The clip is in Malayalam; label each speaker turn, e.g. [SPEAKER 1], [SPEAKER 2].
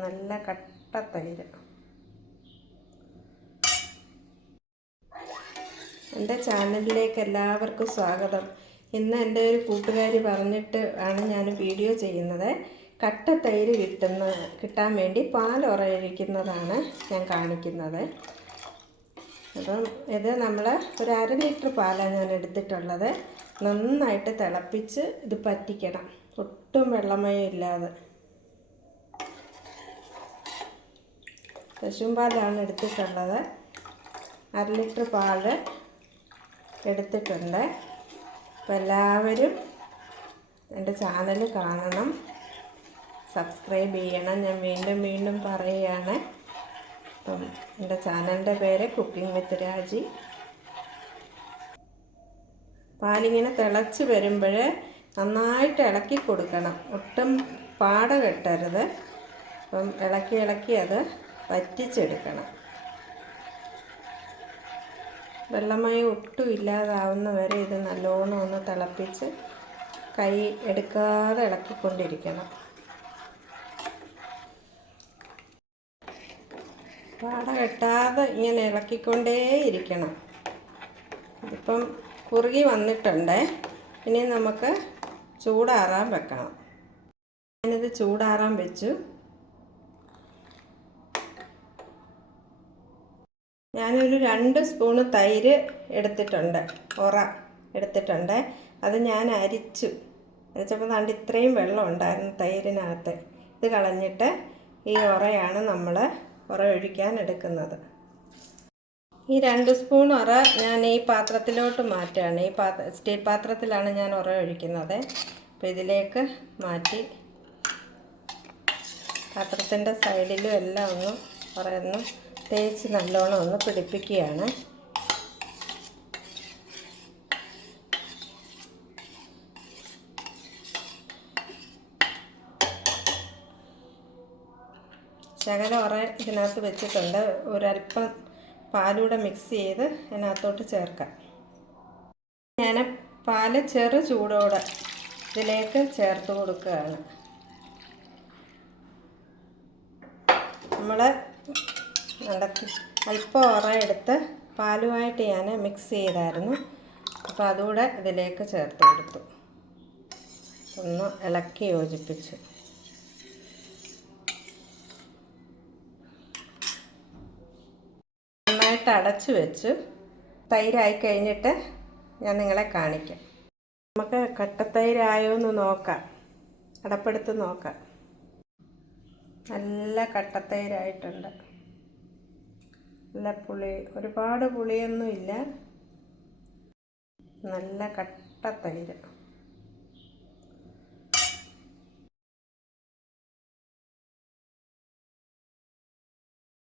[SPEAKER 1] നല്ല കട്ട തൈര്. എന്റെ ചാനലിലേക്ക് എല്ലാവർക്കും സ്വാഗതം. ഇന്ന് എന്റെ ഒരു കൂട്ടുകാരി പറഞ്ഞിട്ട് ആണ് ഞാൻ വീഡിയോ ചെയ്യുന്നത്. കട്ട തൈര് കിട്ടുന്ന കിട്ടാൻ വേണ്ടി പാൽ ഉറയഴിക്കുന്നതാണ് ഞാൻ കാണിക്കുന്നത്. അപ്പം ഇത് നമ്മൾ ഒരു അര ലിറ്റർ പാലാണ് ഞാൻ എടുത്തിട്ടുള്ളത്. നന്നായിട്ട് തിളപ്പിച്ച് ഇത് പറ്റിക്കണം. ഒട്ടും വെള്ളമയം ഇല്ലാതെ. പശുവും പാലാണ് എടുത്തിട്ടുള്ളത്. അര ലിറ്റർ പാൽ എടുത്തിട്ടുണ്ട്. അപ്പോൾ എല്ലാവരും എന്റെ ചാനൽ കാണണം. സബ്സ്ക്രൈബ് ചെയ്യണം. ഞാൻ വീണ്ടും വീണ്ടും പറയുകയാണ്. അപ്പം എന്റെ ചാനലിന്റെ പേര് കുക്കിംഗ് വിത്ത് രാജി. പാലിങ്ങനെ തിളച്ച് വരുമ്പോൾ നന്നായിട്ട് ഇളക്കി കൊടുക്കണം. ഒട്ടും പാട കെട്ടരുത്. അപ്പം ഇളക്കി ഇളക്കി അത് വറ്റിച്ചെടുക്കണം വെള്ളമയം ഒട്ടും ഇല്ലാതാവുന്ന വരെ ഇത് നല്ലോണം ഒന്ന് തിളപ്പിച്ച് കൈ എടുക്കാതെ ഇളക്കിക്കൊണ്ടിരിക്കണം. പാട കെട്ടാതെ ഇങ്ങനെ ഇളക്കിക്കൊണ്ടേയിരിക്കണം. ഇതിപ്പം കുറുകി വന്നിട്ടുണ്ട്. ഇനി നമുക്ക് ചൂടാറാൻ വെക്കണം. ഞാനിത് ചൂടാറാൻ വെച്ചു. ഞാനൊരു രണ്ട് സ്പൂണ് തൈര് എടുത്തിട്ടുണ്ട് ഒറ എടുത്തിട്ടുണ്ട്. അത് ഞാൻ അരിച്ചു. അരിച്ചപ്പോൾ കണ്ട് ഇത്രയും വെള്ളം ഉണ്ടായിരുന്നു തൈരിനകത്ത്. ഇത് കളഞ്ഞിട്ട് ഈ ഒറയാണ് നമ്മൾ ഒറ ഒഴിക്കാൻ എടുക്കുന്നത്. ഈ രണ്ട് സ്പൂൺ ഒറ ഞാൻ ഈ പാത്രത്തിലോട്ട് മാറ്റുകയാണ്. ഈ പാത്ര സ്റ്റീൽ പാത്രത്തിലാണ് ഞാൻ ഒറ ഒഴിക്കുന്നത്. അപ്പോൾ ഇതിലേക്ക് മാറ്റി പാത്രത്തിന്റെ സൈഡിലും എല്ലാം ഒന്ന് ഉറയൊന്ന് തേച്ച് നല്ലോണം ഒന്ന് പിടിപ്പിക്കുകയാണ്. ശകലം ഉറ ഇതിനകത്ത് വെച്ചിട്ടുണ്ട്. ഒരല്പം പാലൂടെ മിക്സ് ചെയ്ത് അതിനകത്തോട്ട് ചേർക്കാം. ഞാൻ പാൽ ചെറു ചൂടോടെ ഇതിലേക്ക് ചേർത്ത് കൊടുക്കുകയാണ്. നമ്മൾ നടത്തി അല്പം ഉറ എടുത്ത് പാലുമായിട്ട് ഞാൻ മിക്സ് ചെയ്തായിരുന്നു. അപ്പോൾ അതുകൂടെ ഇതിലേക്ക് ചേർത്ത് കൊടുത്തു. ഒന്ന് ഇളക്കി യോജിപ്പിച്ചു. നന്നായിട്ട് അടച്ചു വെച്ചു തൈരായി കഴിഞ്ഞിട്ട് ഞാൻ നിങ്ങളെ കാണിക്കാം. നമുക്ക് കട്ടത്തൈരായോ എന്ന് നോക്കാം. അടപ്പെടുത്ത് നോക്കാം. നല്ല കട്ടത്തൈരായിട്ടുണ്ട്. നല്ല പുളി ഒരുപാട് പുളിയൊന്നും ഇല്ല നല്ല കട്ട തൈര്.